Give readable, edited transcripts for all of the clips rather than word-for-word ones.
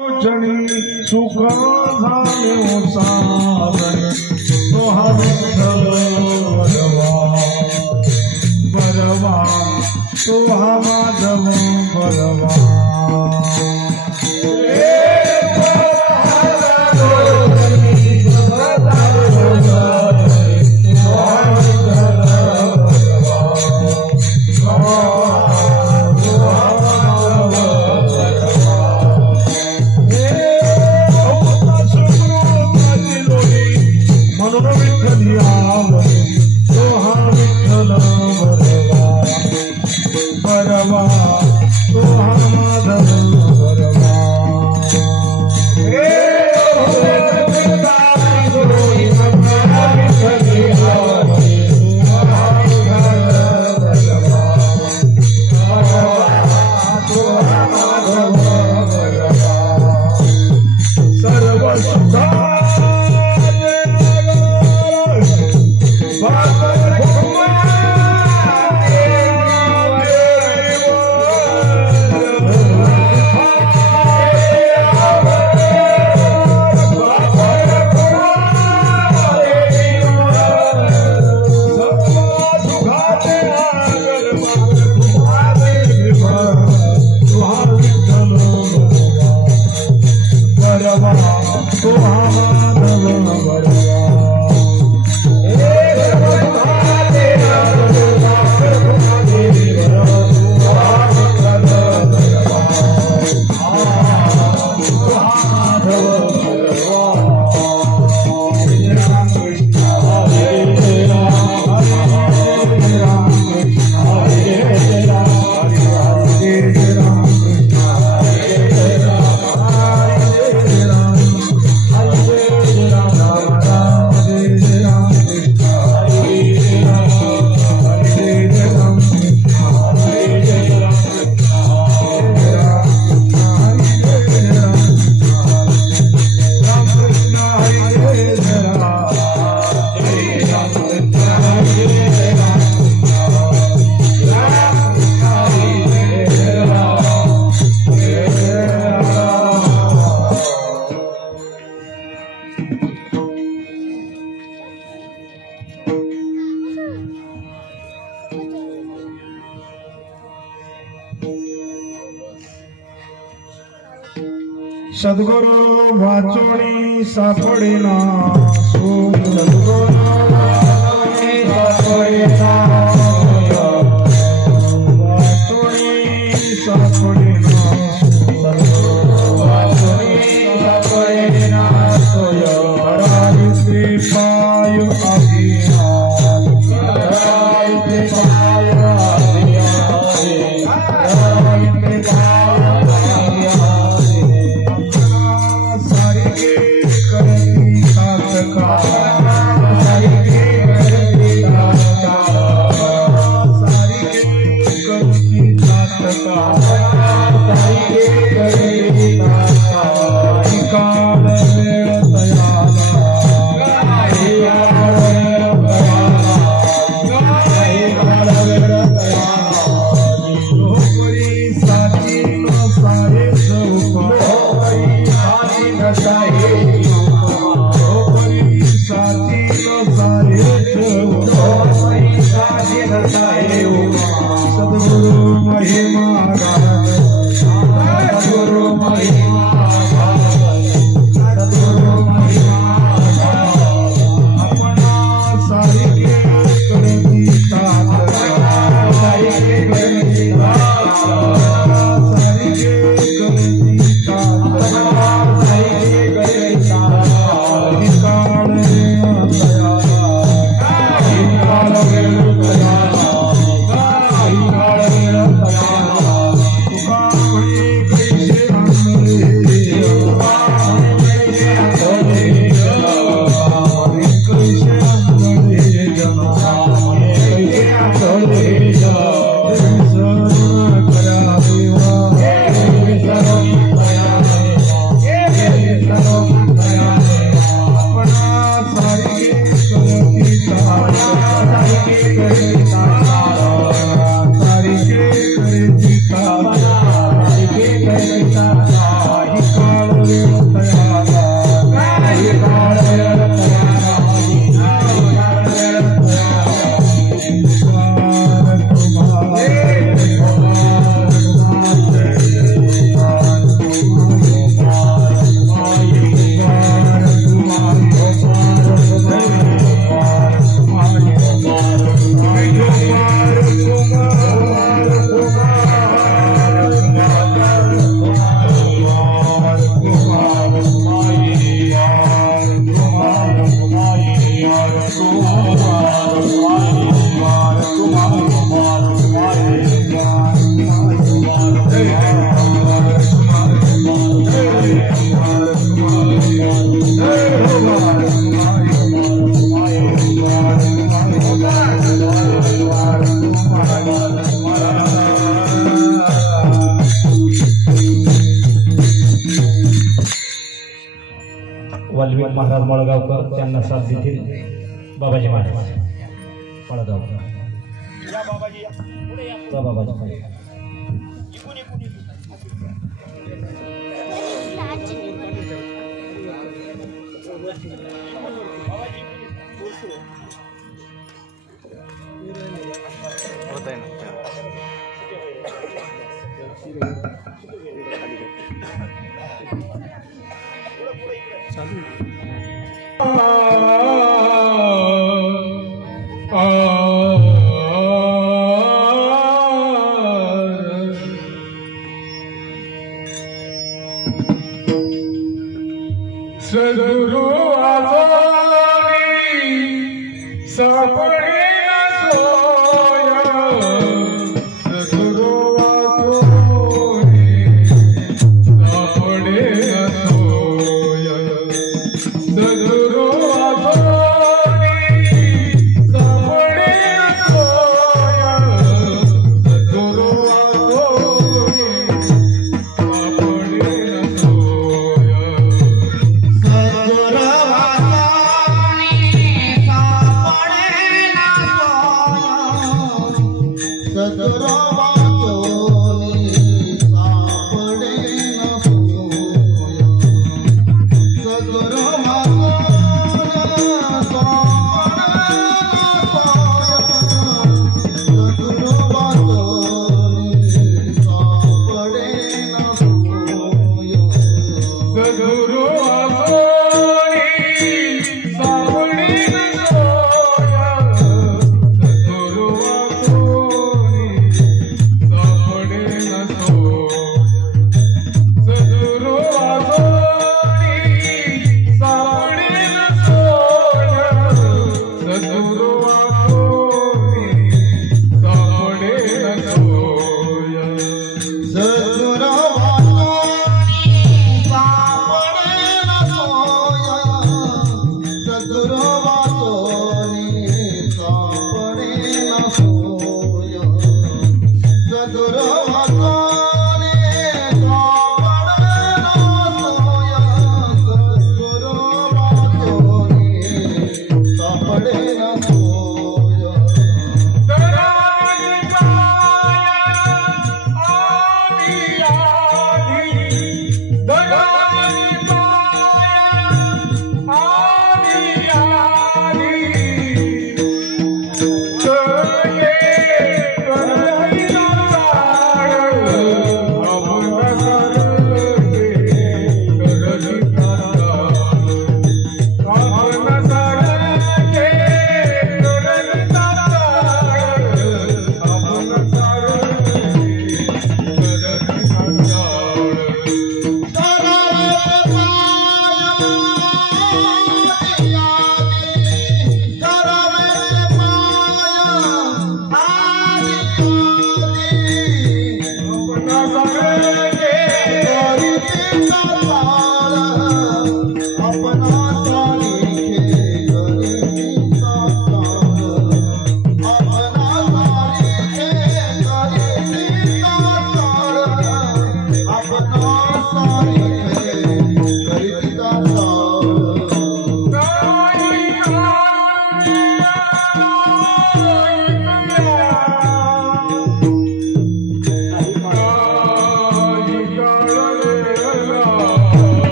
जनी सुख झाले साधन तो हा विठ्ठल बरवा तो हा माधव बरवा सद्गुरु वाचोणी सापडिना सद्गुरु वाचोणी सापडिना सद्गुरु वाचोणी सापडिना सोय हरायुते पाय आदिया हरायुते पाय आदिया हरायुते पाय वाल्मिक महाराज मळगावकर त्यांना साथ देतील बाबाजी महाराज मळगावकर बाबाजी होता है ना सद्गुरु आजोरी सापडे सोया सद्गुरु आजोरी सापडे सोया सद्गुरु आजोरी सापडे सोया सद्गुरु आजोरी सापडे सोया सद्गुरु आजोरी सापडे सोया सद्गुरु आजोरी सापडे सोया सद्गुरु आजोरी सापडे सोया सद्गुरु आजोरी सापडे सोया सद्गुरु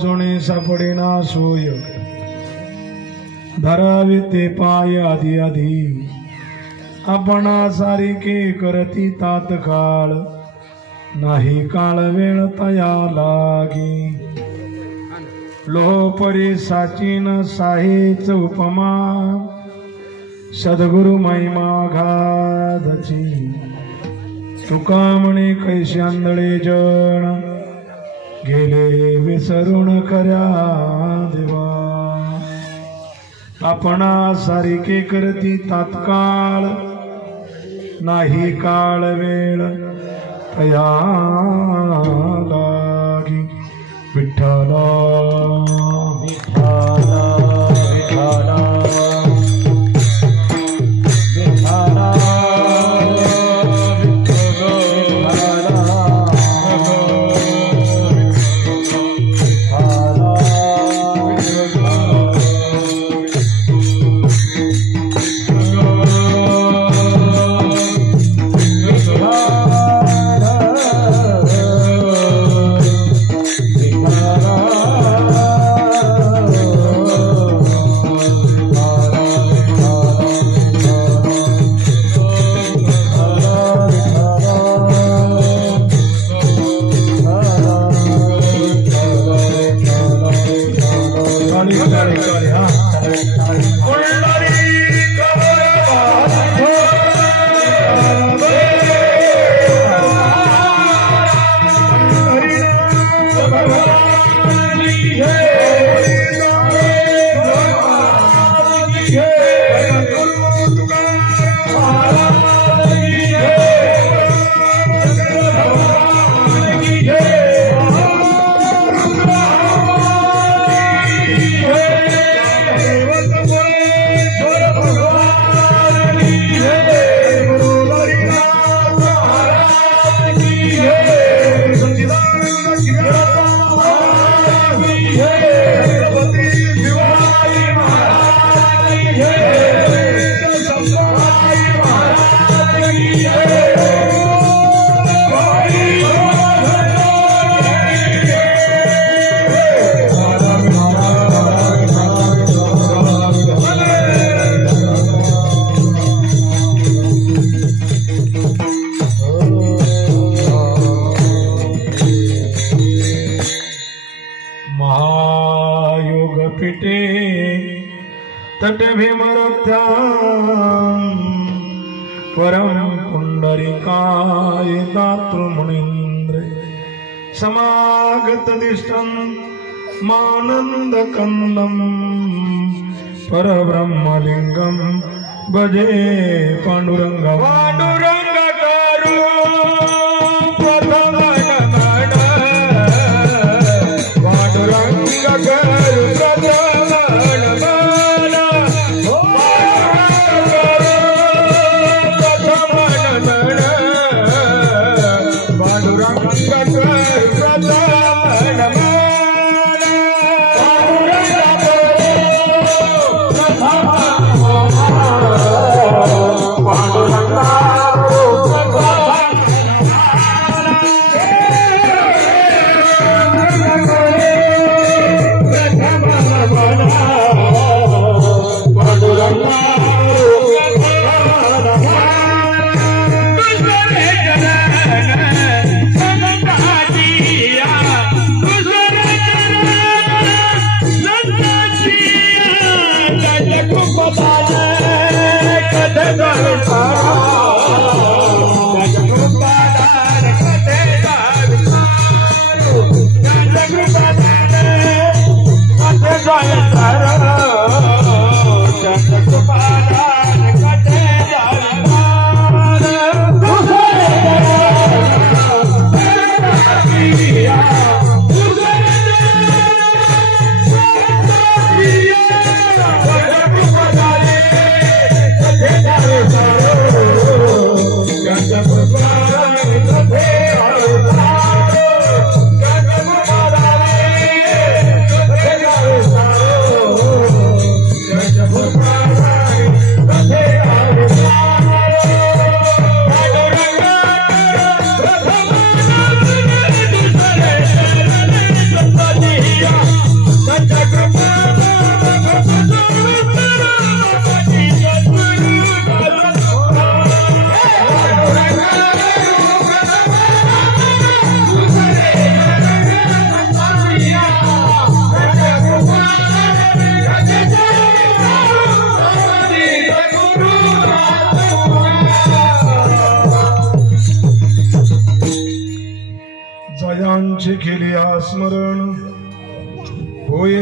वाचोणे सापडेना सोय धरावे ते पाय आधी आधी आपणा सारिके करती तात्काळ नाही काळ वेळ तया लागी लोहपरी साचीन साहेच उपमा सद्गुरु महिमा घादची तुका म्हणे कैसे आंधळे जण गेले विसरून खऱ्या देवा आपणा सारिके करती तात्काळ नाही काळ वेळ तया लागी विठ्ठला विठ्ठला विठ्ठला तट भीमरथ्यां परम पुंडरीकाय दातृमुनीन्द्र समागत दिष्टं मानन्दकन्दं परब्रह्मलिङ्गं भजे पाण्डुरङ्ग पाण्डुरङ्ग करो प्रथमनमन पाण्डुरङ्ग करो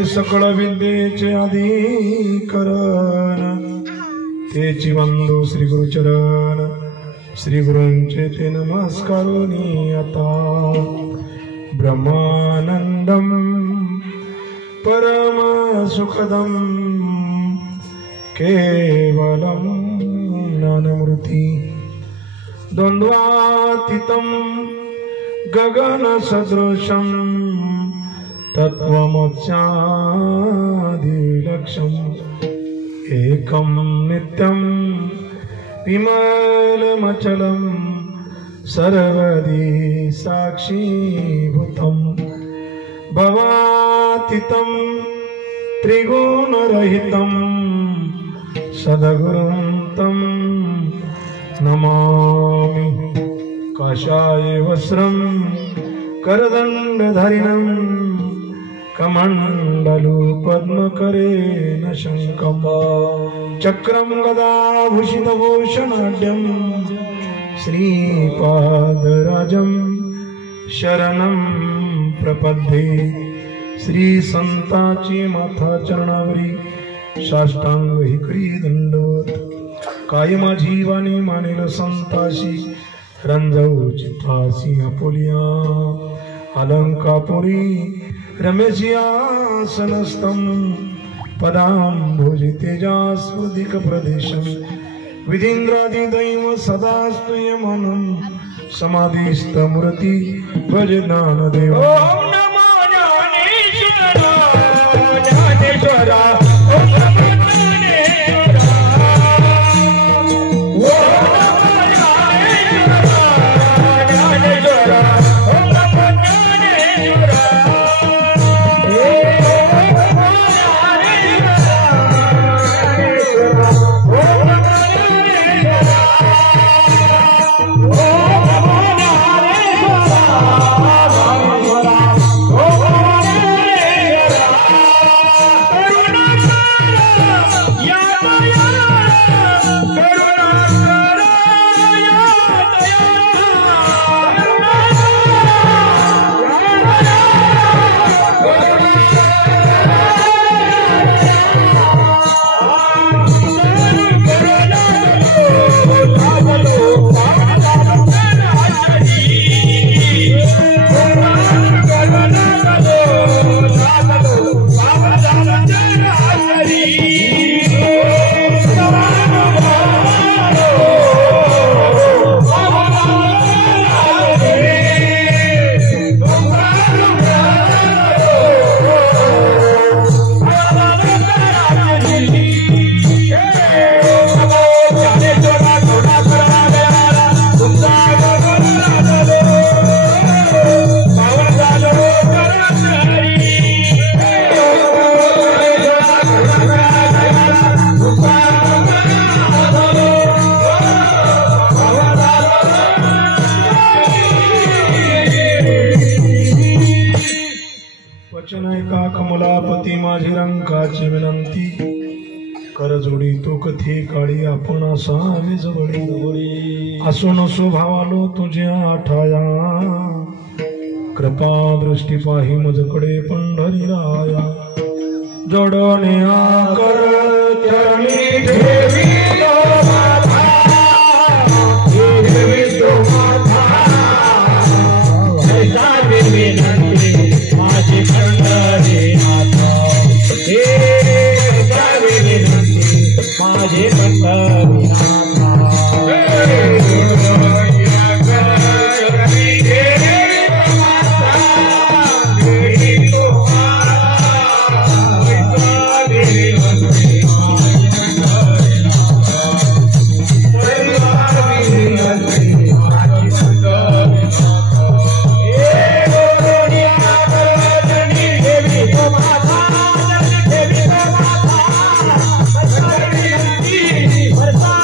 सकळ विद्येचे अधिकरण तेची वंदो श्री गुरुचरण श्री गुरूंचे ते नमस्कारोनी आता ब्रह्मानंदम परम सुखदम केवलम ज्ञानमूर्ति द्वंद्वातीतं गगन सदृशं तत्त्वमस्यादिलक्ष्यम् एकं नित्यं विमलमचलं सर्वदी साक्षीभूतं भवातीतं त्रिगुणरहितं सद्गुरुं तं नमामि काषाय वस्त्रं करदण्डधारिणं कमण्डलु पद्मकरेण शङ्खं चक्रं गदाभूषितभूषणाढ्यं श्रीपादराजं शरणं प्रपद्ये श्री संताची माथा चरणावरी साष्टांग हि करी दंडवत काय माझी वाणी मानेल संताशी रंजऊ चित्तासी आपुलिया अलंकापुरी रमेशियासनस्थं पदांभोजि तेजास्वदिक प्रदेशं विधीन्द्रादिदैव सदा स्तूयमानं समाधिस्थमूर्ति भज ज्ञानदेव ओम नमो ज्ञानेश्वरा ज्ञानेश्वरा ओम नमो कमलापती माझी रंकाची विनंती कर जोडी तो कथे काळी आपण असावे जवळी असो नसो भावालो तुझ्या आठाया कृपा दृष्टी पाही मजकडे पंढरी राया जोडणे कर चरणी ठेवी तो माथा ठेवी तो माथा ऐसा विनंती माझी पंढरी नाथा ऐसा विनंती माझी पंढरी नाथा Versa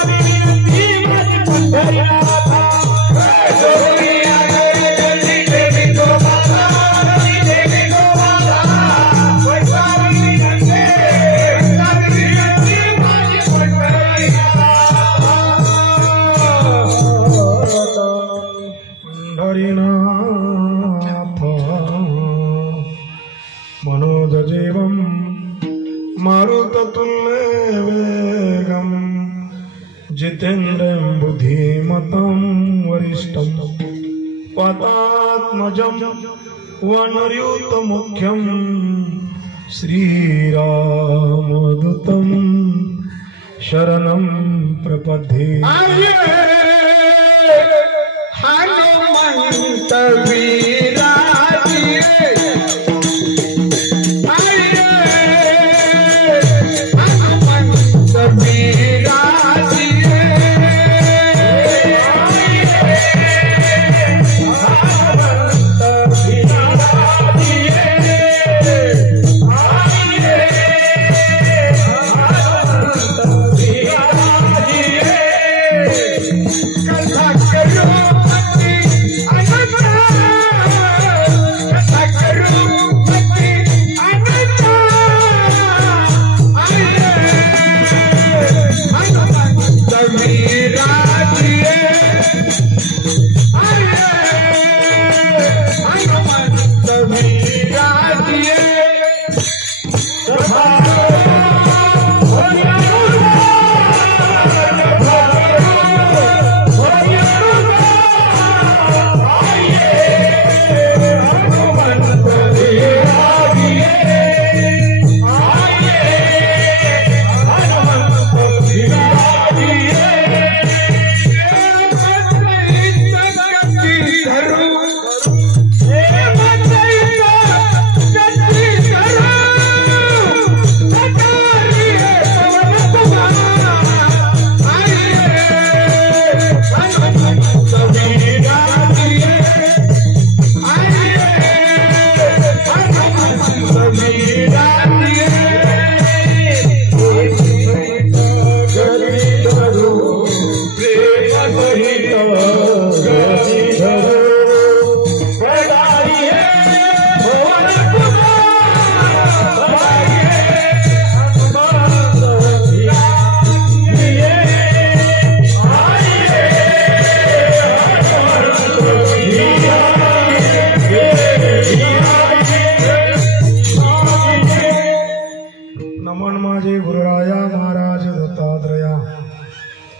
मारुततुल्य वेगं जितेन्द्रियं बुद्धिमतां वरिष्ठं वातात्मजं वनर्युतमुख्यं श्रीरामदूतं शरणं प्रपद्ये। हनुमंत वीराजी हनुमंत वीराजी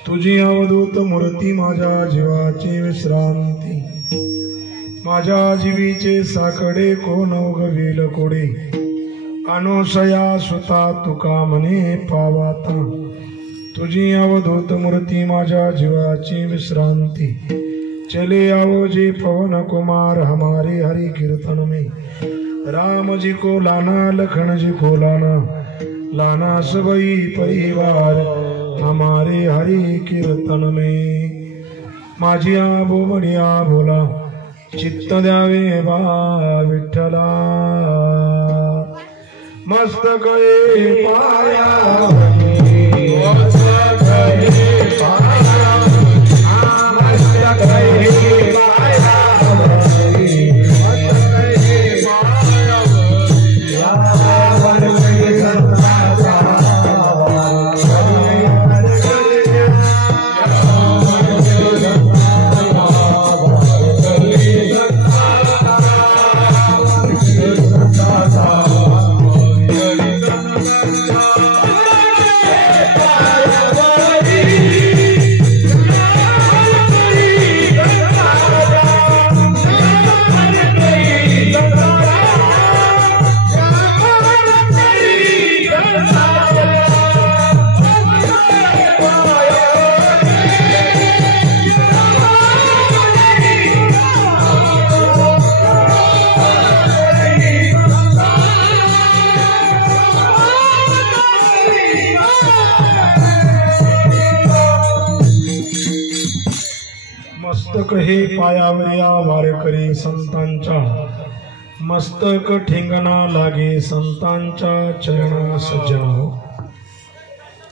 तुझी अवधूत मूर्ती माझ्या जीवाची विश्रांती, माझ्या जीवीचे साकडे कोण उगविल कोडे, अनुसया सुता तुका मने पावाता। तुझी अवधूत मूर्ती माझ्या जीवाची विश्रांती, चले आओ जे पवन कुमार हमारे हरि कीर्तन में। राम जी को लाना लखन जी को लाना, लाना सबई परिवार हमारे हरि कीर्तन में। माझिया बोबडिया बोला चित्त द्यावे बा विठ्ठला, मस्तक पाया मस्तक हे पायावरिया वारकरी संतांच्या, मस्तक ठेंगणा लागे संतांच्या चरणा सजाव।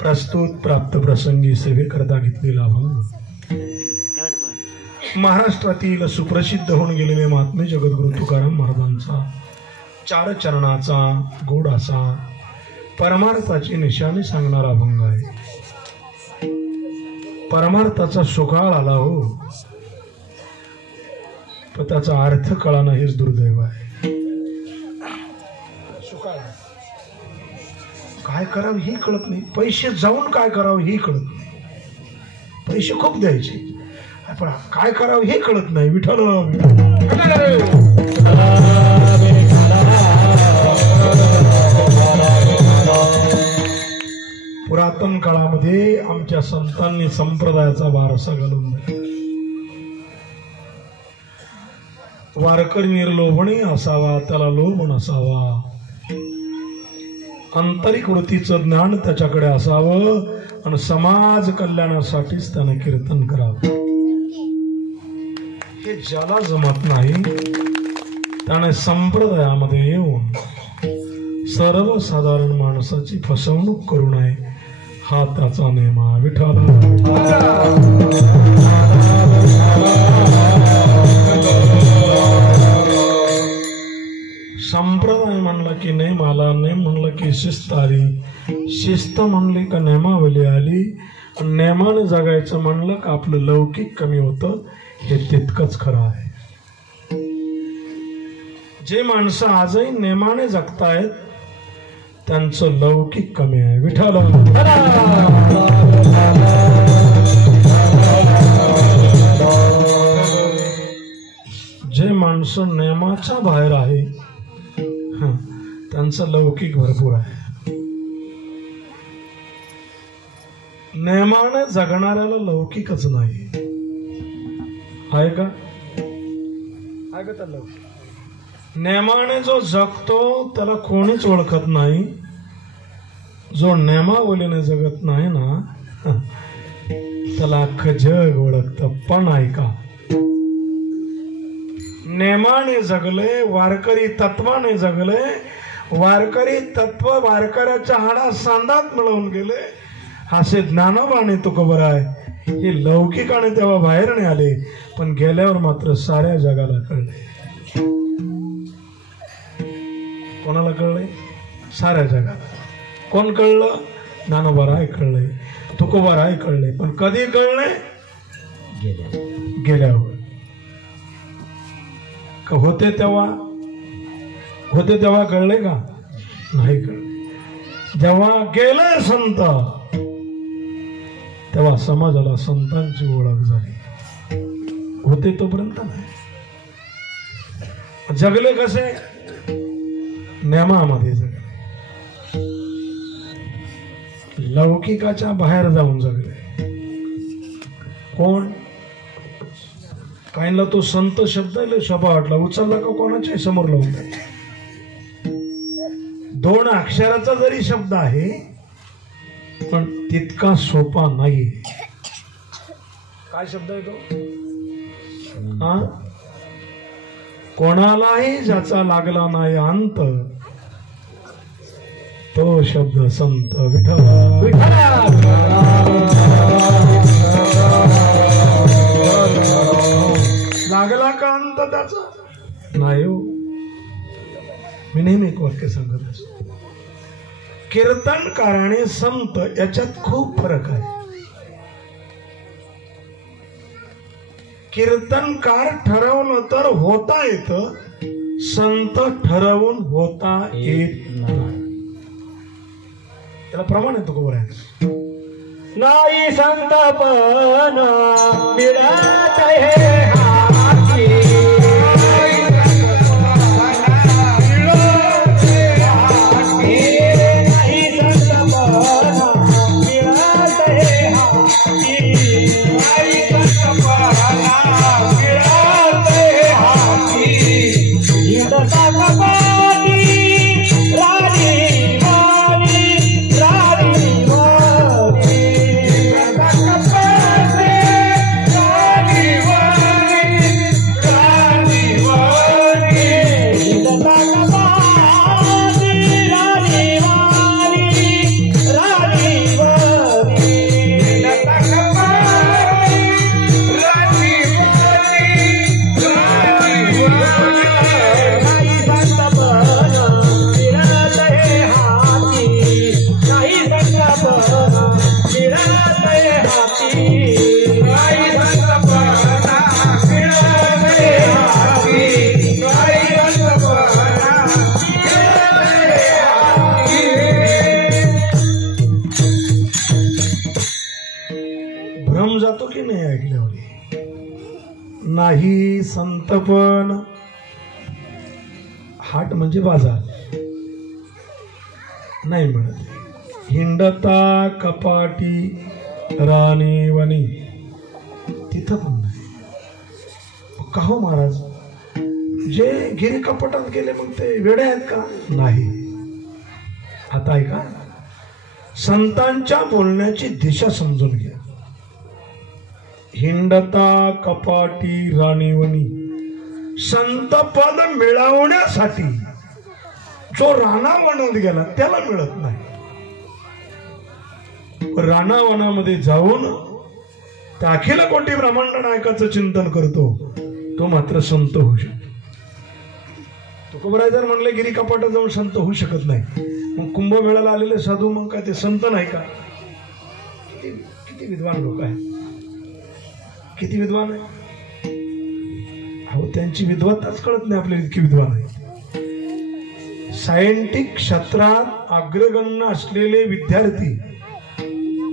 प्रस्तुत प्राप्त प्रसंगी सेवेकरता घेतलेला भंग महाराष्ट्रातील सुप्रसिद्ध होऊन गेलेले महात्मे जगद्गुरु तुकाराम महाराजांचा चार चरणाचा गोड असा परमार्थाची निशाणी सांगणारा भंग आहे। परमार्थाचा सुकाळ आला हो, पण त्याचा अर्थ कळणं हेच दुर्दैव आहे। काय करावं हे कळत नाही, पैसे जाऊन काय करावं हे कळत नाही. पैसे खूप द्यायचे पण काय करावं हे कळत नाही. विठ्ठल पुरातन काळामध्ये आमच्या संतांनी संप्रदायाचा वारसा घालून दिला. वारकरी निर्लोभणी असावा, त्याला लोभ नसावा, आंतरिक वृत्तीचं ज्ञान त्याच्याकडे असावं आणि समाज कल्याणासाठीच त्याने कीर्तन करावं. हे ज्याला जमत नाही त्याने संप्रदायामध्ये येऊन सर्वसाधारण माणसाची फसवणूक करू नये, हा त्याचा नेमा. विठ्ठल संप्रदाय म्हणला की नेम आला, नेम म्हणलं की शिस्त आली, शिस्त म्हणली का नेमावली आली, नेमाने जगायचं म्हणलं का आपलं लौकिक कमी होतं. हे तितकंच खरं आहे. जे माणसं आजही नेमाने जगतायत त्यांचं लौकिक कमी आहे. विठ्ठल जे माणसं नेमाच्या बाहेर आहे त्यांचं लौकिक भरपूर आहे. नेमाने जगणाऱ्याला लौकिकच नाही आहे का? आहे का? त्याला नेमाने जो जगतो त्याला कोणीच ओळखत नाही. जो नेमावलीने जगत नाही ना त्याला अख्खं जग ओळखतं. पण ऐका, नेमाने जगले, वारकरी तत्वाने जगले, वारकरी तत्व वारकऱ्याच्या हाडा सांदात मिळवून गेले, असे ज्ञानोबाने तुकोबराय हे लौकिकाने तेव्हा बाहेर नाही आले, पण गेल्यावर मात्र साऱ्या जगाला कळले. कोणाला कळले? साऱ्या जगाला. कोण कळलं? ज्ञानोबाराय कळले, तुकोबराय कळले. पण कधी कळले? गेल्यावर. का होते तेव्हा? होते तेव्हा कळले का? नाही कळले. जेव्हा गेले संत तेव्हा समाजाला संतांची ओळख झाली. होते तोपर्यंत नाही. जगले कसे? नेमामध्ये जगले, लौकिकाच्या बाहेर जाऊन जगले. कोण? काहींना तो संत शब्द शोभा वाटला, उचलला का कोणाच्या समोर लावून. 2 अक्षराचा जरी शब्द आहे पण तितका सोपा नाही. काय शब्द आहे तो? हा, कोणालाही ज्याचा लागला नाही अंत तो शब्द संत. विठ्ठल लागला का अंत त्याचा? नाही हो. मी नेहमी एक वाक्य सांगत असतो, कीर्तनकार आणि संत याच्यात खूप फरक आहे. कीर्तनकार ठरवलं तर होता येतं, संत ठरवून होता येत नाही. त्याला प्रमाण येतो का? बरं नाही संतपण मिळत हे हाती, राणी जातो की नाही ऐकल्यावर? नाही संतपण. हाट म्हणजे बाजार, नाही मिळत. हिंडता कपाटी राणी वनी, तिथं पण नाही. का हो महाराज, जे गिरी कपाटात गेले मग ते वेडे आहेत का? नाही. आता ऐका, संतांच्या बोलण्याची दिशा समजून घ्या. हिंडता कपाटी राणीवनी, संत पद मिळवण्यासाठी जो रानावनात गेला त्याला मिळत नाही. रानावनामध्ये जाऊन त्या अखिल कोटी ब्रह्मांड नायकाचं चिंतन करतो तो मात्र संत होऊ शकतो. तुकोबराय जर म्हणले गिरी कपाटात जाऊन संत होऊ शकत नाही, मग कुंभमेळ्याला आलेले साधू मग काय ते संत नाही का? किती विद्वान लोक आहे, किती विद्वान आहे. अहो त्यांची विद्वत्ताच कळत नाही आपल्याला, इतकी विद्वान आहे. सायंटिक क्षेत्रात अग्रगण्य असलेले विद्यार्थी,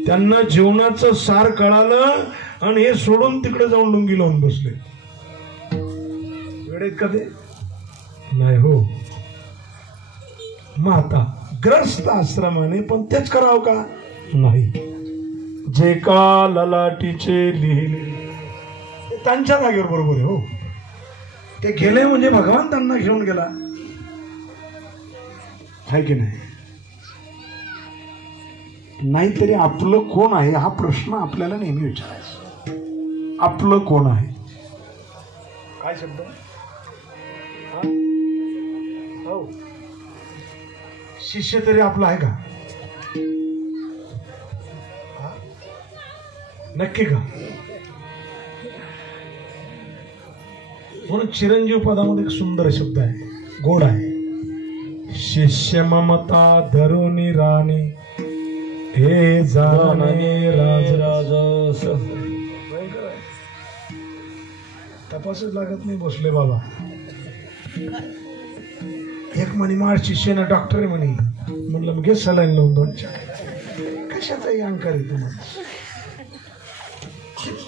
त्यांना जीवनाचं सार कळालं आणि हे सोडून तिकडे जाऊन लुंगी लावून बसले. वेळेत का ते? नाही हो. मग आता ग्रस्त आश्रमाने पण तेच करावं का? नाही. जे का ललाटीचे लिहिले त्यांच्या जागेवर बरोबर आहे हो. ते गेले म्हणजे भगवान त्यांना घेऊन गेला, आहे की नाही? नाहीतरी आपलं कोण आहे हा प्रश्न आपल्याला नेहमी विचारायचा. आपलं कोण आहे? काय शब्द? हो, शिष्य तरी आपला आहे का? नक्की का? म्हणून चिरंजीव पदामध्ये एक सुंदर शब्द आहे, गोड आहे. शिष्य ममता धरुनी राणी हे जाणे राजराज. तपासच लागत नाही, बसले बाबा. एक म्हणी माळ शिष्यानं डॉक्टर आहे म्हणे. म्हणलं मग घे सलाईन लावून 2-4. कशाचाही अंकार आहे तुम्हाला?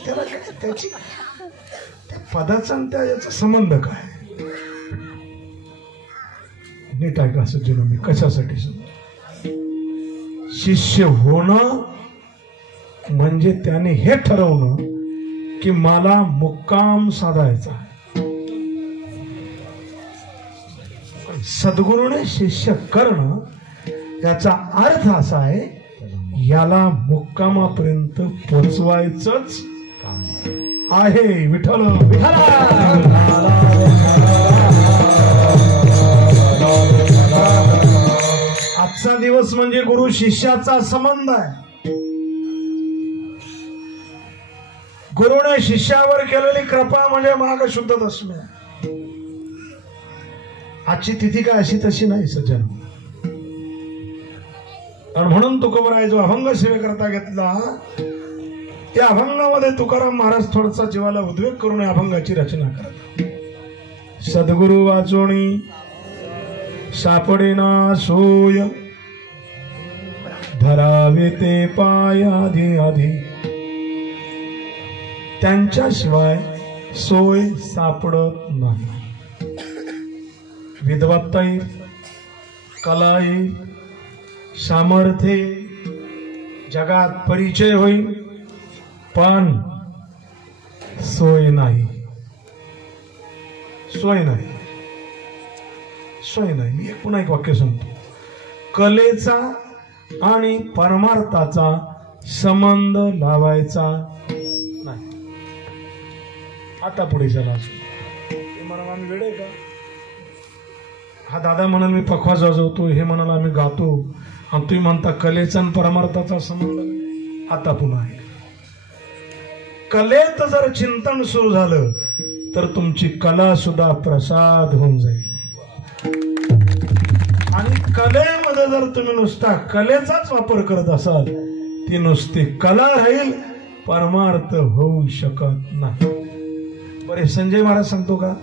त्याला काय त्याची त्या पदाचा आणि त्या याचा संबंध काय? नीट आहे का सज्जनो? मी कशासाठी शिष्य होणं म्हणजे त्याने हे ठरवणं की मला मुक्काम साधायचा. सद्गुरूने शिष्य करणं याचा अर्थ असा आहे, याला मुक्कामापर्यंत पोचवायचंच आहे. विठ्ठल आजचा दिवस म्हणजे गुरु शिष्याचा संबंध आहे. गुरुने शिष्यावर केलेली कृपा म्हणजे माग शुद्ध दशमी. आजची तिथी काय अशी तशी नाही सज्जन. आणि म्हणून तुकोबराय जो अभंग सेवेकरता घेतला, त्या अभंगामध्ये तुकाराम महाराज थोडासा जीवाला उद्वेग करून अभंगाची रचना करतात. सद्गुरु वाचोणी सापडेना सोय, धरावे ते पाय आधी आधी. त्यांच्याशिवाय सोय सापडत नाही. विद्वत्ता येईल, कला येईल, सामर्थ्य, जगात परिचय होईल, पण सोय नाही. सोय नाही, सोय नाही. मी पुन्हा एक वाक्य सांगतो. कलेचा आणि परमार्थाचा संबंध लावायचा नाही. आता पुढे चला. ते म्हणाला आम्ही वेडे का? हा दादा म्हणाल मी पखवाज वाजवतो, हे म्हणाला आम्ही गातो, आणि तुम्ही म्हणता कलेचा आणि परमार्थाचा संबंध. आता पुन्हा आहे, कलेत जर चिंतन सुरू झालं तर तुमची कला सुद्धा प्रसाद होऊन जाईल. आणि कलेमध्ये जर तुम्ही नुसता कलेचाच वापर करत असाल, ती नुसती कला राहील, परमार्थ होऊ शकत नाही. बरे संजय महाराज सांगतो का?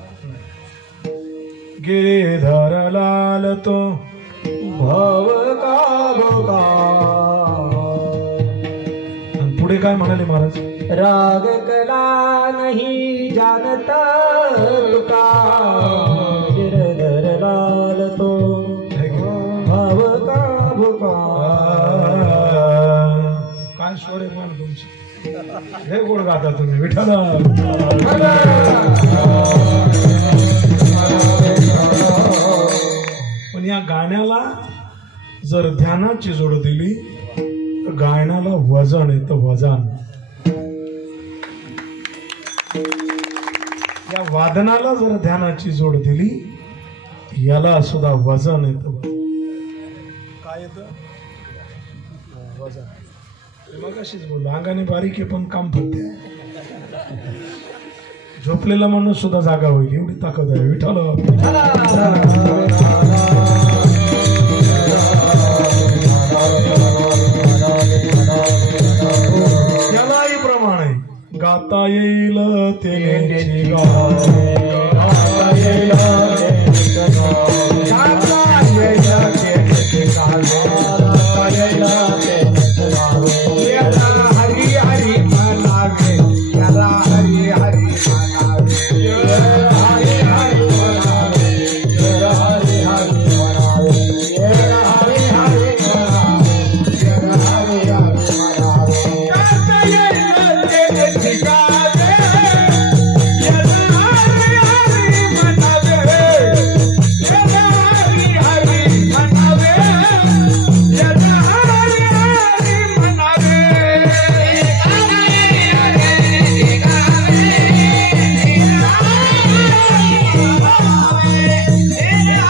गिरीधर लाल तो भव का भोगा. आणि पुढे काय म्हणाले महाराज? राग कला नहीं जानता तुका गिरधर लाल तो भाव का भुका. काय स्वर आहे मला तुमची हे गोड गाता तुम्ही विठ्ठल. पण या गाण्याला जर ध्यानाची जोड दिली तर गायनाला वजन येतं वजन. या वादनाला जर ध्यानाची जोड दिली याला सुद्धा वजन येतं. काय येतं वजन. मग अशीच बोललो अंगाने बारीक आहे पण काम फत्ते आहे. झोपलेला माणूस सुद्धा जागा होईल एवढी ताकद आहे विठ्ठल. त्यालाही प्रमाणे गाता येईल ते गाता येईल हरी हरी मनावे याला हरी हरी मनावे हरी हरी मनावे हरी हरी मनावे हरी हरी मनावे हरी हरी मनावे गाता येईल ते ठिकाणे याला हरी हरी मनावे याला हरी हरी मनावे याला हरी हरी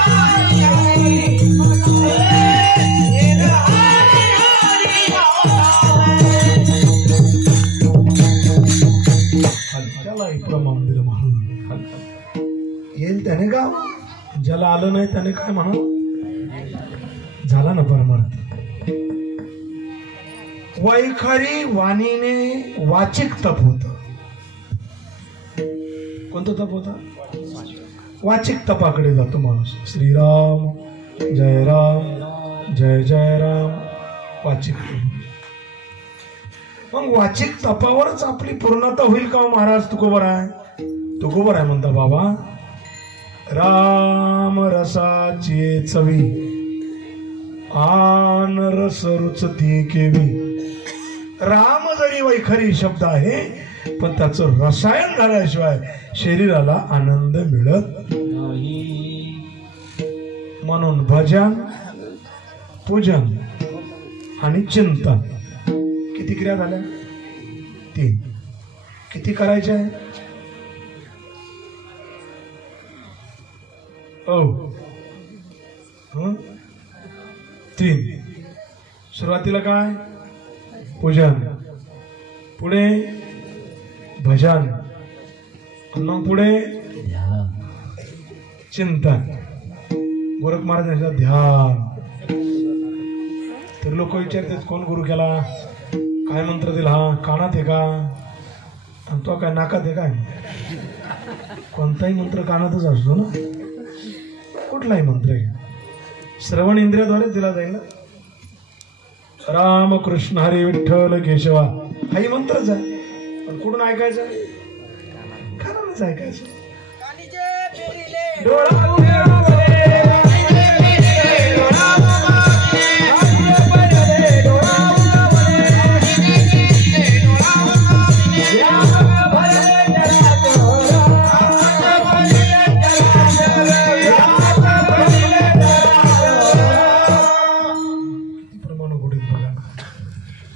मनावे. त्याला प्रमाण दिलं म्हणून येईल त्याने का ज्याला आलं नाही त्याने काय म्हणा झाला ना परमार्थ. वैखरी वाणीने वाचिक तप होत. कोणतं तप होता वाचिक तपाकडे जातो माणूस. श्रीराम जय राम जय जय राम वाचिक तप. मग वाचिक तपावरच आपली पूर्णता होईल का महाराज. तुकोबर आहे तुकोबर आहे म्हणता बाबा. राम रसाची चवी आन रस रुचती केवी. राम जरी वैखरी शब्द आहे पण त्याचं रसायन झाल्याशिवाय शरीराला आनंद मिळत नाही. म्हणून भजन पूजन आणि चिंतन किती क्रिया झाल्या 3. किती करायच्या आहे ओ 3. सुरुवातीला काय पूजन पुढे भजन मग पुढे चिंतन. गोरख महाराजांचा ध्यान. तर लोक विचारतात कोण गुरु केला काय मंत्र दिला. हा कानात आहे का आणि तो काय नाकात आहे काय. कोणताही मंत्र कानातच असतो ना. कुठलाही मंत्र आहे श्रवण इंद्रियाद्वारे दिला जाईल ना. राम कृष्ण हरी विठ्ठल केशवा हाही मंत्रच आहे पण कुठून ऐकायचं कानानेच ऐकायचं.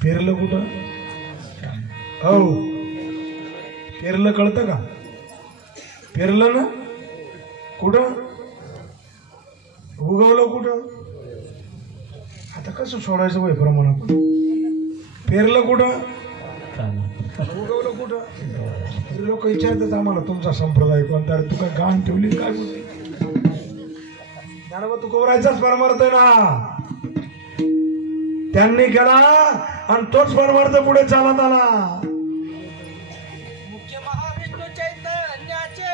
पेरलं कुठं हो पेरलं कळतं का. पेरलं ना कुठं उगवलं कुठं. आता कसं सोडायचं वय प्रमाण आपण. पेरलं कुठं उगवलं कुठं. लोक विचारतात आम्हाला तुमचा संप्रदाय कोणता. तू काय गाण ठेवली काय बोलली. ज्ञानोबा तुकोबरायचाच परमार्थ आहे ना. त्यांनी केला आणि तोच परमार्थ पुढे चालत आला. मुख्य महाविष्णू चैतन्याचे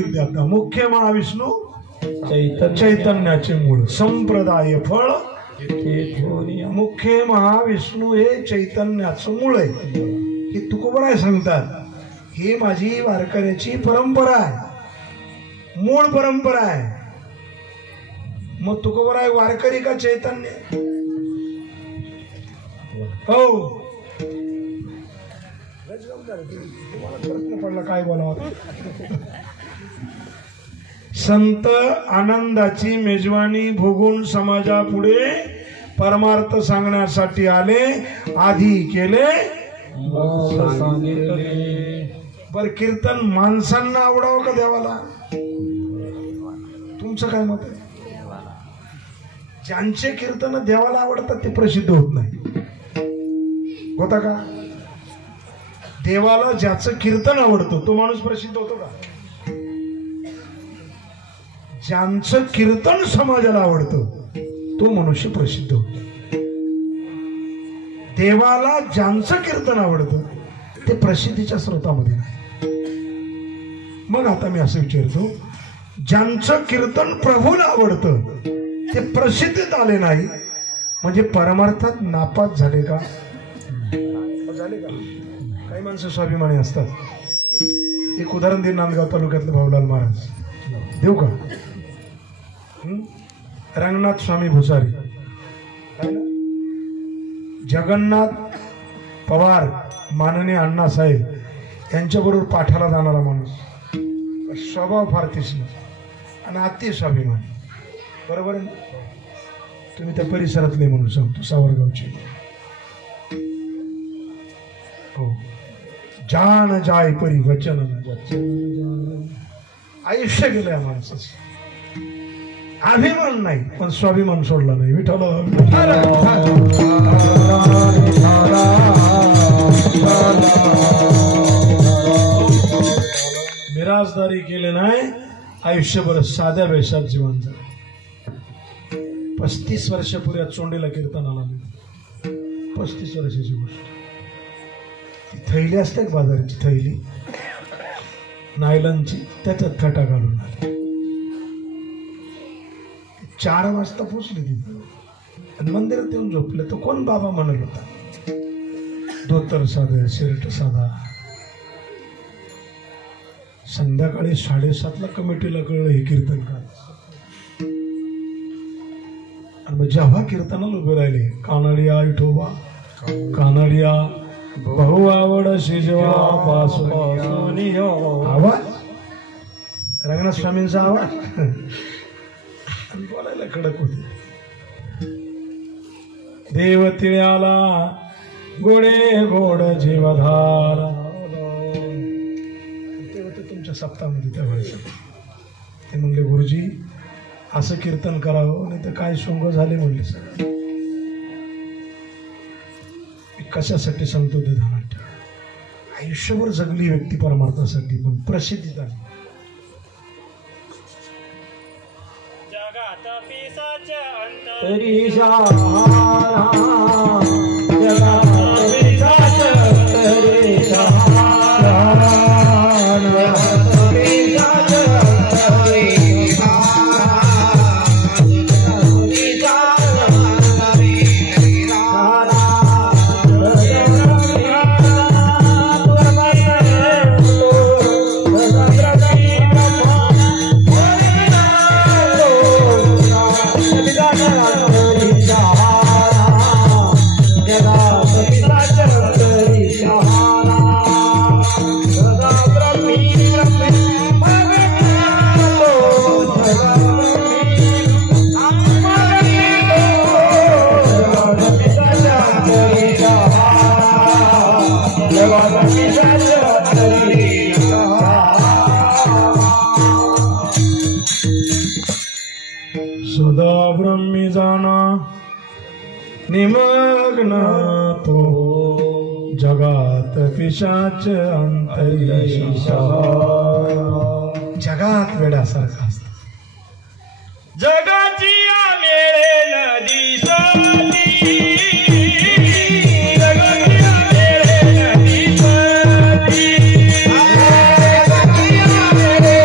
विद्याता मुख्य महाविष्णू चैतन्याचे मूळ संप्रदाय फळ मुख्य महाविष्णू हे चैतन्याचं मूळ आहे. हे तुकोबराय सांगतात. ही माझी वारकऱ्याची परंपरा आहे, मूळ परंपरा आहे. मग तुकोबराय वारकरी का चैतन्य? हो, तुम्हाला प्रश्न पडला काय बोलावं. संत आनंदाची मेजवानी भोगून समाजापुढे परमार्थ सांगण्यासाठी आले. आधी केले बर कीर्तन माणसांना आवडावं का देवाला? तुमचं काय मत आहे? ज्यांचे कीर्तन देवाला आवडतात ते प्रसिद्ध होत नाही, होता का? देवाला ज्याचं कीर्तन आवडतं तो माणूस प्रसिद्ध होतो का? ज्यांचं कीर्तन समाजाला आवडतं तो मनुष्य प्रसिद्ध होतो. देवाला ज्यांचं कीर्तन आवडतं ते प्रसिद्धीच्या स्रोतामध्ये नाही. मग आता मी असं विचारतो, ज्यांचं कीर्तन प्रभूला आवडतं ते प्रसिद्धीत आले नाही म्हणजे परमार्थात नापास झाले का? झाले का? काही माणसं स्वाभिमानी असतात. एक उदाहरण देईन, नांदगाव तालुक्यातले भाऊलाल महाराज देऊ का? रंगनाथ स्वामी भुसारी, जगन्नाथ पवार, माननीय अण्णासाहेब यांच्याबरोबर पाठाला जाणारा माणूस, स्वभाव फार तीक्ष्ण आणि अति स्वाभिमानी. बरोबर आहे? तुम्ही त्या परिसरातले म्हणून सांगतो, सावरगावचे. हो, जान जाय परी वचन आयुष्य गेलं या माणसाचं. अभिमान नाही पण स्वाभिमान सोडला नाही. विठ्ठल मिराजदारी केले नाही, आयुष्यभर साध्या वेशात जीवन झालं. 35 वर्षापूर्वी चोंडीला कीर्तनाला आले. 35 वर्षाची गोष्ट. ती थैली असते बाजाराची थैली नायलनची, त्याच्यात फेटा घालून आली. 4 वाजता पोचले तिथे आणि मंदिरात येऊन झोपले. तर कोण बाबा म्हणत होता? धोतर साधा, शर्ट साधा. संध्याकाळी 7:30ला कमिटीला कळलं हे कीर्तन करायचं. आणि मग जेव्हा कीर्तनाला उभे राहिले, कानडिया विठोबा कानडिया बहु आवड शिजवा पासोनी, आवाज रंगनाथ स्वामींचा आवाज. बोलायला कडक होते. देव तिळ्याला गोडे गोड जीवधार. ते होते तुमच्या सप्ताहामध्ये त्यावेळेस. ते म्हणले गुरुजी असं कीर्तन करावं, नाही तर काय सोंग झाले म्हणले. सगळं कशासाठी सांगतो ते ध्यानात ठेवा. आयुष्यभर जगली व्यक्ती परमार्थासाठी, पण प्रसिद्धी झाली. तरी शहारा जगात पिसाच तरी शहारा पिसाच तरी सदा ब्रह्मी जाना निमग्न तो जगात पिशाच अंतरीश. जगात वेड्यासारखा असत. जगाची मेळे नदी सती, जगाची मेळे नदी सती, जगाची मेळे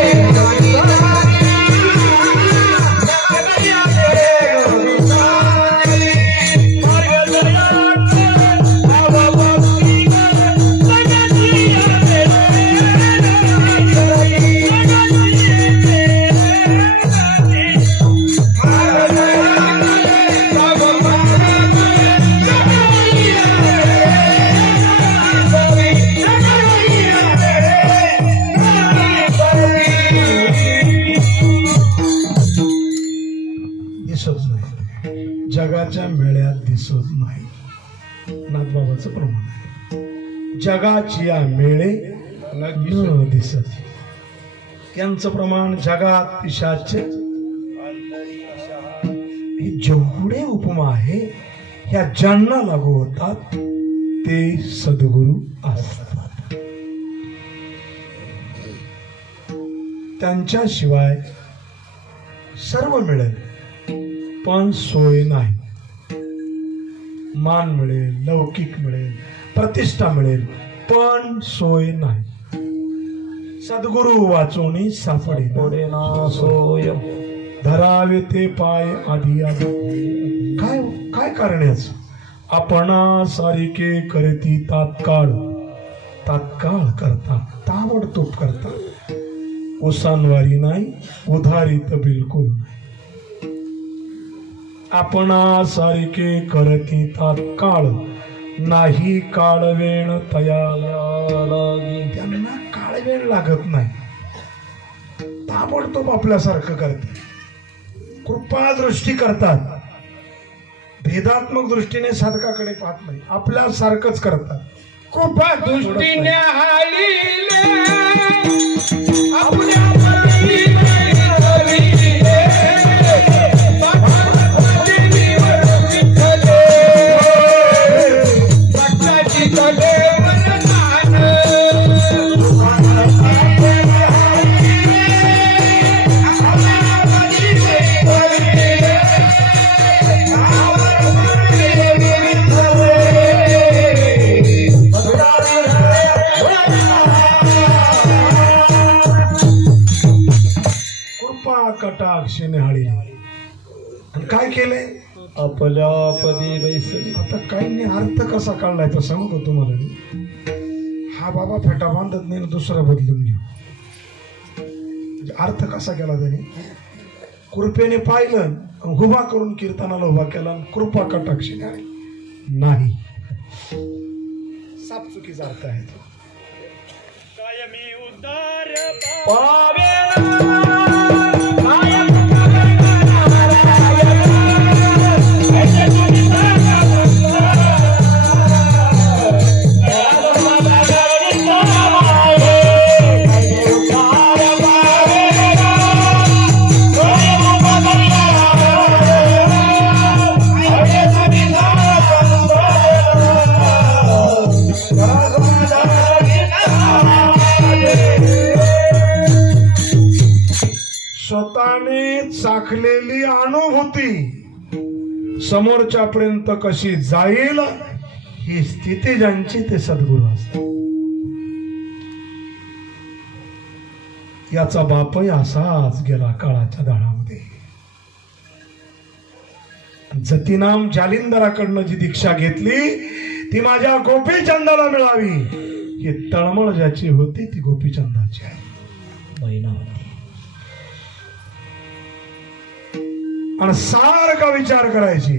जगाच्या मेळ्यात दिसत नाही. नाथबाबाचं प्रमाण आहे. जगाची या मेळे न दिसत. यांचं प्रमाण जगात पिशाच. हे जेवढे उपमा आहे ह्या ज्यांना लागू होतात ते सद्गुरू असतात. त्यांच्याशिवाय सर्व मिळेल पण सोय नाही. मान मिळेल, लौकिक मिळेल, प्रतिष्ठा मिळेल पण सोय नाही. सद्गुरू वाचोनी सापडे ना सोय. धरावे ते पाय आधी आधी. काय काय करण्याच आपणा सारिके करती तात्काळ. तात्काळ करता, ताबडतोब करता. ओसानवारी नाही, उधारीत बिलकुल नाही. आपणा सारिके करती तात्काळ. नाही काळ वेळ तयाला. त्यांना काळ वेळ लागत नाही. ताबडतोब आपल्यासारखं करते. कृपा दृष्टी करतात. भेदात्मक दृष्टीने साधकाकडे पाहत नाही, आपल्यासारखंच करतात. कृपा दृष्टीने कटाक्षेने हाळी. आणि काय केलंय आपल्या पदी बैसली. आता काही अर्थ कसा काढलाय तर सांगतो तुम्हाला. हा बाबा फेटा बांधत नाही, दुसरा बदलून घेऊ. अर्थ कसा केला त्याने? कृपेने पाहिलं, उभा करून कीर्तनाला उभा केला. कृपा कटाक्षेने हाळी नाही. साप चुकीचा अर्थ आहे तो. कायमी उद्धार स्वतःने चाखलेली अनुभूती समोरच्यापर्यंत कशी जाईल ही स्थिती ज्यांची ते सद्गुरू असतात. याचा बापही असाच गेला काळाच्या दाढामध्ये. जतीनाम जालिंदराकडनं जी दीक्षा घेतली ती माझ्या गोपीचंदाला मिळावी. ही तळमळ ज्याची होती ती गोपीचंदाची आहे. आणि सारखा विचार करायची.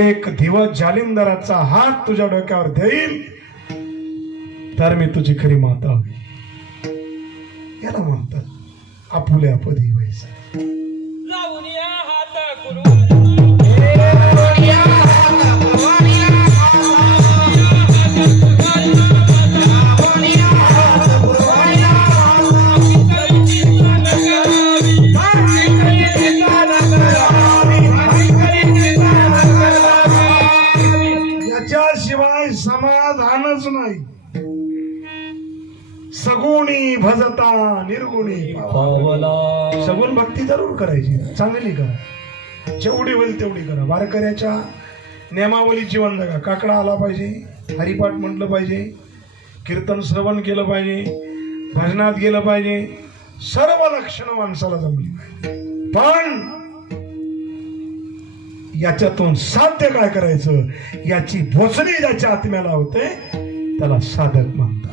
एक दिवस जालिंदराचा हात तुझ्या डोक्यावर देईल तर मी तुझी खरी माता होईल. याला म्हणतात आपुल्या पदी वैसा. लावून या हात गुरु याच्याशिवाय समाधानच नाही. सगुणी भजता निर्गुणी पावला. सगुण भक्ती जरूर करायची, चांगली करा, जेवढी होईल तेवढी करा. वारकऱ्याच्या नियमावली जीवन जगा. काकडा आला पाहिजे, हरिपाठ म्हटलं पाहिजे, कीर्तन श्रवण केलं पाहिजे, भजनात गेलं पाहिजे. सर्व लक्षणं माणसाला जमली पाहिजे. पण याच्यातून साध्य काय करायचं याची भोसडी ज्याच्या आत्म्याला होते त्याला साधक म्हणतात.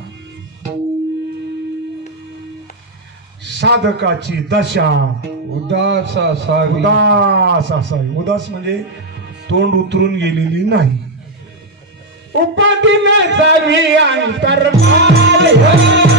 साधकाची दशा उदास असावी. उदास असावी. उदास म्हणजे तोंड उतरून गेलेली नाही. उपाधीने जावी अंतर्भाग अंतर्भाग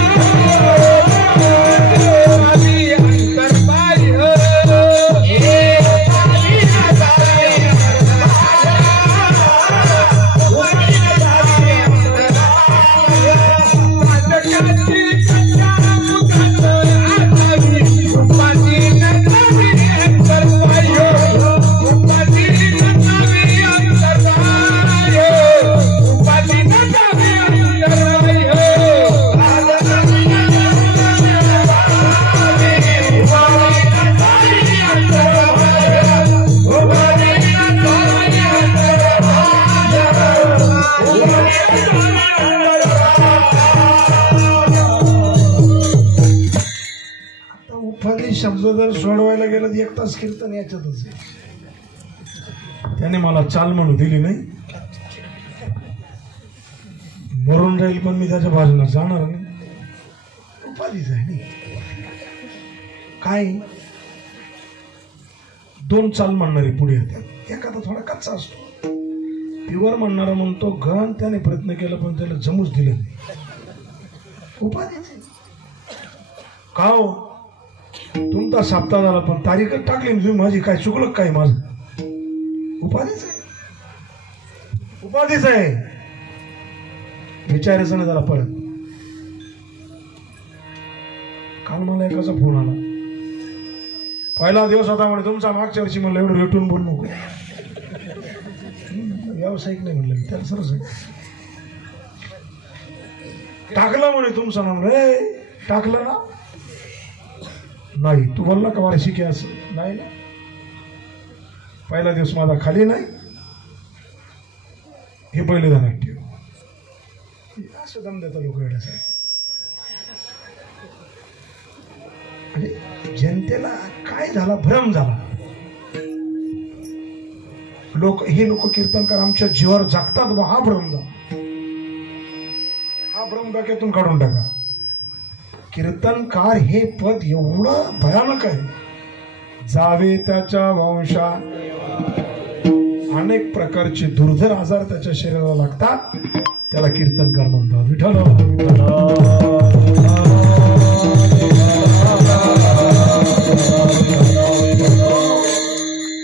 उपाधी शब्द जर सोडवायला गेलं तर 1 तास कीर्तन याच्यातच आहे. त्याने मला चाल म्हणू दिली नाही. मरून जाईल पण मी त्याच्या बाजूला जाणार नाही. उपाधीच आहे नाही काय. 2 चाल म्हणणारे पुढे येतात. एखादा थोडा कच्चा असतो. प्युअर म्हणणारा म्हणतो घन त्याने प्रयत्न केला पण त्याला जमूच दिलं नाही. उपाधीच का हो. तुमचा सप्ताह झाला पण तारीखच टाकली तुम्ही माझी. काय चुकलं काय माझं. उपाधीच आहे. उपाधीच आहे. विचारायचं नाही त्याला परत. काल मला एकाचा फोन आला. पहिला दिवस होता म्हणे तुमचा. मागच्या वर्षी म्हणलं एवढं रेटून बोलू नको. व्यावसायिक नाही म्हणलं मी त्याला. सरस टाकलं म्हणे तुमचं नाम. रे टाकलं ना. नाही तू बोलला का मला शिके असं. नाही ना. पहिला दिवस माझा खाली नाही. हे पहिले जाणार ठेव. असं दम देतात लोक येण्यासाठी. म्हणजे जनतेला काय झाला. भ्रम झाला. हे लोक कीर्तनकार आमच्या जीवावर जागतात बा. हा भ्रम झाला. हा भ्रम डोक्यातून काढून टाका. कीर्तनकार हे पद एवढं भयानक आहे. जावे त्याच्या वंशा. अनेक प्रकारचे दुर्धर आजार त्याच्या शरीराला लागतात. त्याला कीर्तनकार म्हणतात. विठ्ठल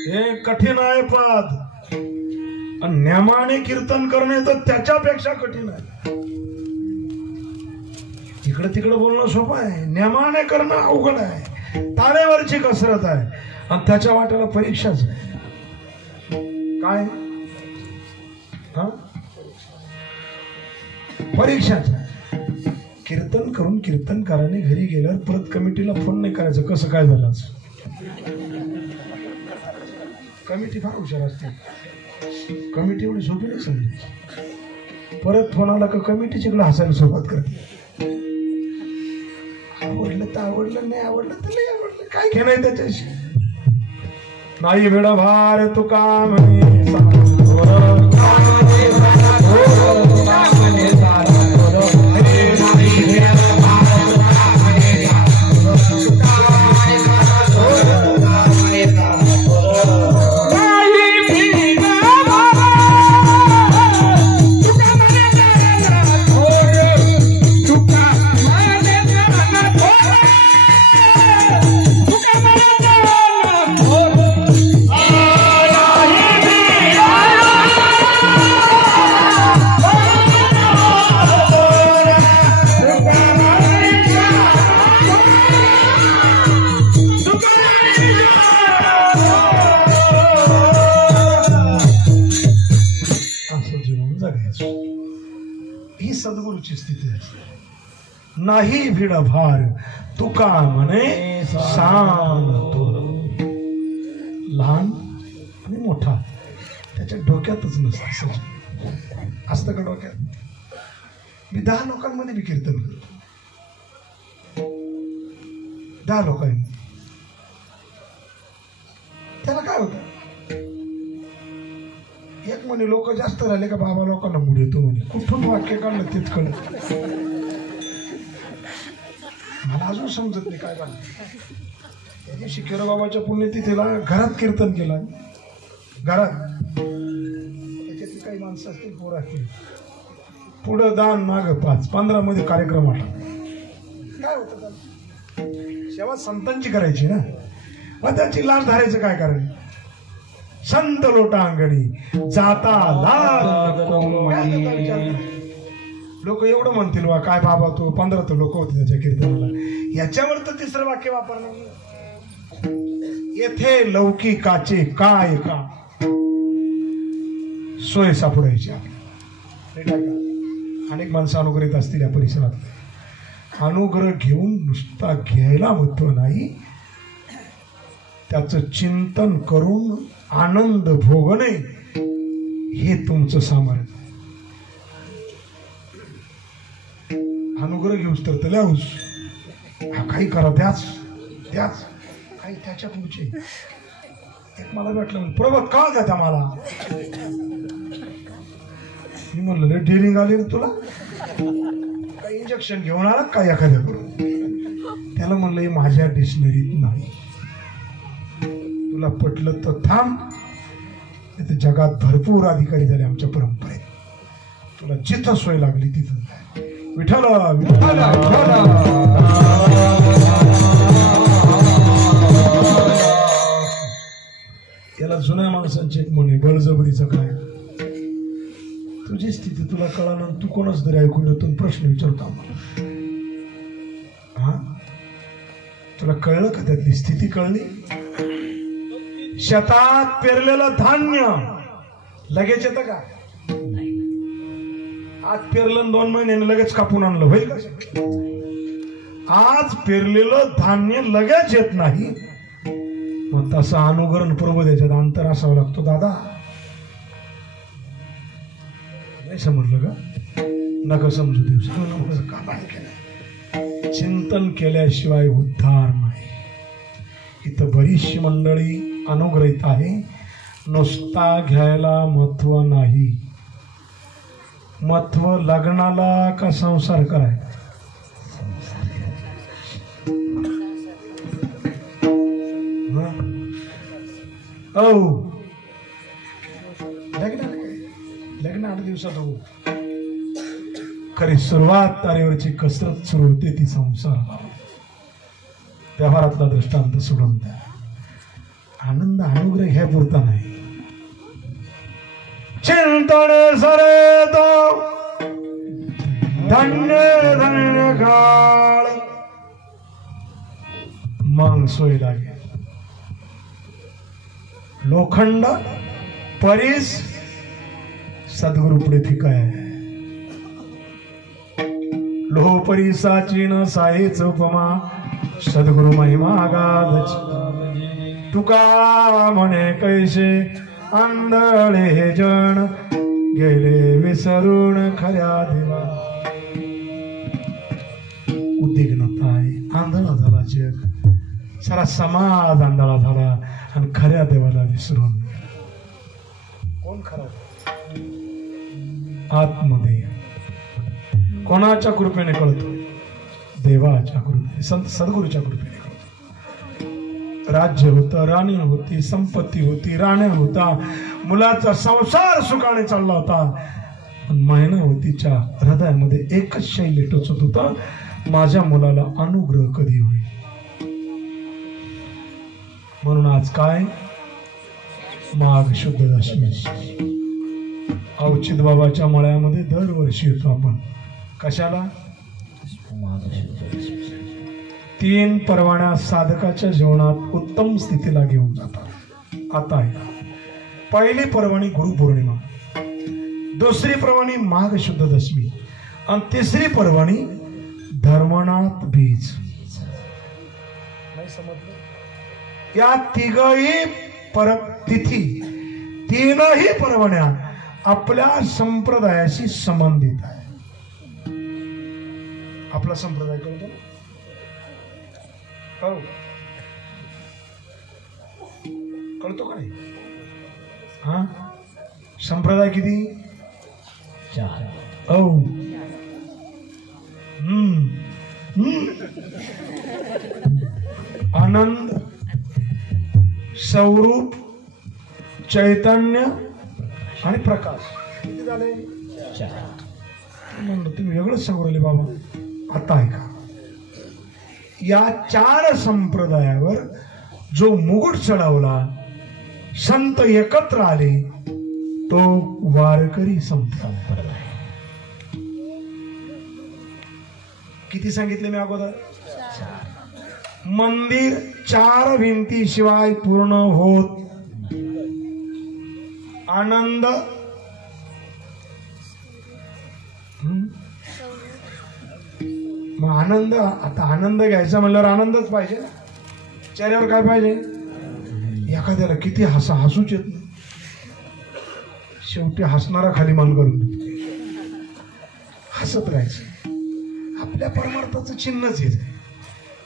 हे कठीण आहे पद. नियमाने कीर्तन करणे तर त्याच्यापेक्षा कठीण आहे. इकडे तिकडे बोलणं सोपं आहे. नियमाने करणं अवघड आहे. तारेवरची कसरत आहे. आणि त्याच्या वाट्याला परीक्षाच आहे. काय परीक्षाच आहे. कीर्तन करून कीर्तनकाराने घरी गेल्यावर परत कमिटीला फोन नाही करायचं कसं काय झालं. कमिटी फार हुशार असते. कमिटी एवढी सोपी नाही समजायची. परत फोन आला का कमिटीच्याकडे हसायला सुरुवात करते. आवडलं तर आवडलं, नाही आवडलं तर नाही आवडलं. काय घेणं त्याच्याशी. नाही वेळा भार तुका म्हणे. ही सद्गुरूची स्थिती आहे. नाही भिड भार तुका म्हणे शांत. लहान आणि मोठा त्याच्या डोक्यातच नसतं. असतं का डोक्यात. मी 10 लोकांमध्ये मी कीर्तन करतो. 10 लोकांनी. त्याला काय होतं. एक म्हणे लोक जास्त झाले का बाबा लोकांना मूड येतो म्हणे. कुठून वाक्य काढलं तेच कळलं. मला अजून समजत नाही काय झालं. त्या दिवशी केरोबाबाच्या पुण्यतिथीला घरात कीर्तन केलं. घरात त्याच्यातली काही माणसं असतील पोरं असतील. पुढं दान माग 5-15 मध्ये कार्यक्रम आला. काय होतं सेवा संतांची करायची ना. मग त्याची लाट धरायचं काय करायचं. संत लोटांगणी जाता लोक एवढं म्हणतील वा काय बाबा तो 15 तर लोक होते त्याच्या कीर्तनाला. याच्यावर तर 3रं वाक्य वापरणार. येथे लौकिकाचे काय का सोय सापडायची. अनेक माणसं अनुग्रहित असतील या परिसरात. अनुग्रह घेऊन नुसता घ्यायला महत्व नाही. त्याचं चिंतन करून आनंद भोगणे हे तुमचं सामर्थ्य. अनुग्रह घेऊस तर त्याला काही करा त्याच त्याच काही त्याच्या पुढचे एक मला भेटलं प्रभात का द्या मला मी म्हणलं लय डेअरिंग आली रे तुला काही इंजेक्शन घेऊन आला काय एखाद्याकडून त्याला म्हणलं हे माझ्या डिक्शनरीत नाही तुला पटलं तर थांब तिथे जगात भरपूर अधिकारी झाले आमच्या परंपरेत तुला जिथं सोय लागली तिथं विठ्ठल विठ्ठल याला जुन्या माणसांची एक म्हणे बळजबरीचं काय तुझी स्थिती तुला कळालं तू कोणाच तरी ऐकून येतो प्रश्न विचारतो आम्हाला हा तुला कळलं का त्यातली स्थिती कळली शेतात पेरलेलं धान्य लगेच येतं का आज पेरलं 2 महिन्याने लगेच कापून आणलं होईल का आज पेरलेलं धान्य लगेच येत नाही मग तसं अनुकरण प्रभू त्याच्यात अंतर असावं लागतो दादा नाही समजलं का नका समजू दिवस चिंतन केल्याशिवाय उद्धार नाही इथं बरीचशी मंडळी अनुग्रहित आहे नुसता घ्यायला महत्व नाही महत्व लग्नाला का संसार कराय लग्न 8 दिवसात हो खरी सुरुवात तारेवरची कसरत सुरू होते ती संसार व्यवहारातला दृष्टांत सोडून द्या आनंद अनुग्रह ह्या पुरता नाही चिंतन सरे तो धन्य धन्य काळ मग सोय लागेल लोखंड परीस सद्गुरु पुढे फिकाय लोह परीसाची न साहेच उपमा सद्गुरु महिमा गाधची तुका म्हणे कैसे आंधळे जण गेले विसरून खऱ्या देवा उद्विग्नता आहे आंधळा झाला जग सारा समाज आंधळा झाला आणि खऱ्या देवाला विसरून कोण खरा आतमध्ये कोणाच्या कृपेने कळतो देवाच्या कृपेने संत सद्गुरूच्या कृपेने कळतो राज्य होतं राणी होती संपत्ती होती राणे होता मुलाचा संसार सुखाने चालला होता महिना होतीच्या हृदयामध्ये एकच शैली टोचत होता माझ्या मुलाला अनुग्रह कधी होईल म्हणून आज काय माघ शुद्ध दशमी औचित बाबाच्या मळ्यामध्ये दरवर्षी येतो आपण कशाला 3 परवान्या साधकाच्या जीवनात उत्तम स्थितीला घेऊन जातात आता आहे पहिली परवानी गुरुपौर्णिमा दुसरी परवानी माघ शुद्ध दशमी आणि तिसरी परवानी धर्मनाथ बीज नाही समजलं या तिघही तिथी 3ही परवान्या आपल्या संप्रदायाशी संबंधित आहे आपला संप्रदाय कळतो हो कळतो का नाही हा संप्रदाय किती 4 हो आनंद स्वरूप चैतन्य आणि प्रकाश किती झाले 4 म्हणलं तुम्ही वेगळंच सांगू राहिले बाबा आता आहे का या 4 संप्रदायावर जो मुकुट चढवला संत एकत्र आले तो वारकरी संप्रदाय किती सांगितले मी अगोदर 4 मंदिर 4 भिंतीशिवाय पूर्ण होत आनंद मग आनंद आता आनंद घ्यायचा म्हणल्यावर आनंदच पाहिजे ना चेहऱ्यावर काय पाहिजे एखाद्याला किती हसूच येत नाही शेवटी हसणारा खाली मान करून हसत राहायचं आपल्या परमार्थाचं चिन्हच येत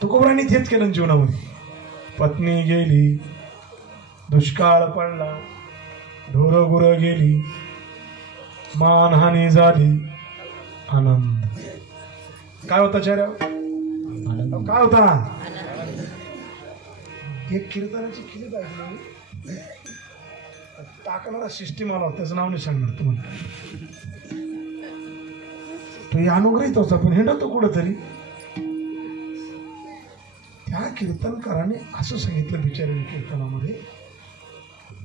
तुकोबांनी तेच केलं जीवनामध्ये पत्नी गेली, दुष्काळ पडला, ढोरगुरं गेली, मानहानी झाली, आनंद. काय होता चेहऱ्यावर? काय होता? एक कीर्तनाची खिलीत ऐकली, टाकणारा सिस्टीम आला, त्याचं नाव नाही सांगणार तुम्हाला. तो अनुग्रहित होता पण हिंडतो कुठंतरी. त्या कीर्तनकाराने असं सांगितलं बिचारी कीर्तनामध्ये,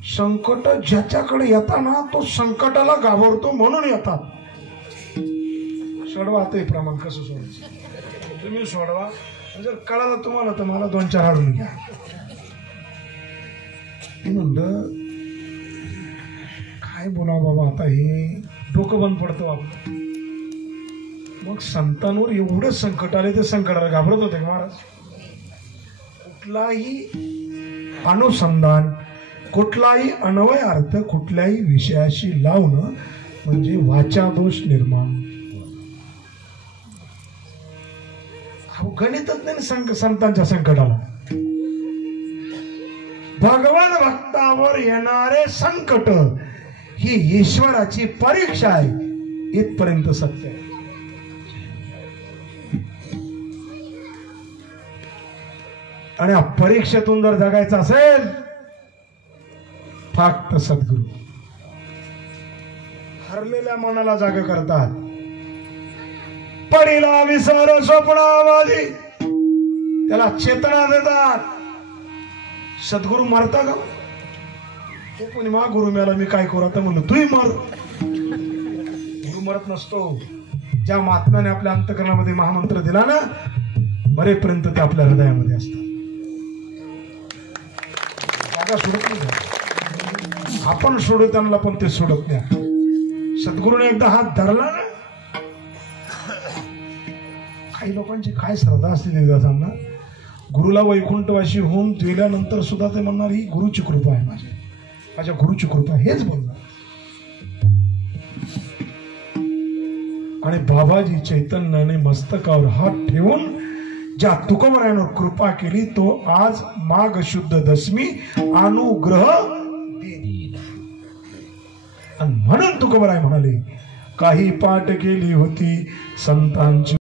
संकट ज्याच्याकडे येताना तो संकटाला घाबरतो म्हणून येतात. सोडवा ते प्रमाण कसं सोडायचं तुम्ही सोडवा. जर कळालं तुम्हाला तर मला 2-4 हाडून घ्या. मी म्हणलं काय बोला बाबा, आता हे डोकं बंद पडतो आपण. मग संतांवर एवढं संकट आले, ते संकटाला घाबरत होते का महाराज? कुठलाही अनुसंधान, कुठलाही अन्वय अर्थ कुठल्याही विषयाशी लावणं म्हणजे वाचा दोष निर्माण. गणितच नाही संतांच्या संकटाला. भगवान भक्तावर येणारे संकट ही ईश्वराची परीक्षा आहे, इथपर्यंत सत्य आहे. आणि परीक्षेतून जर जगायचं असेल फक्त सद्गुरू. हरलेल्या मनाला जाग करतात, पडीला विसर स्वप्नावादी त्याला चेतना देतात. सद्गुरू मरता का? ते कोणी मा गुरु मेला मी काय करू आता म्हणलं तूही मर. गुरु मरत नसतो. ज्या महात्म्याने आपल्या अंतकरणामध्ये महामंत्र दिला ना, मरेपर्यंत ते आपल्या हृदयामध्ये असतात. जागा सोडत नाही. आपण सोडू त्यांना पण ते सोडत नाही. सद्गुरूने एकदा हात धरला ना, काही लोकांची काय श्रद्धा असते देवदासांना, गुरुला वैकुंठवासी होऊन दिल्यानंतर सुद्धा ते म्हणणार ही गुरुची कृपा आहे, माझ्या गुरुची कृपा, हेच बोलणार. आणि बाबाजी चैतन्याने मस्तकावर हात ठेवून ज्या तुकोबरायांवर कृपा केली तो आज माघ शुद्ध दशमी अनुग्रह देईल. आणि म्हणून तुकोबराय म्हणाले, काही पाठ केली होती संतांची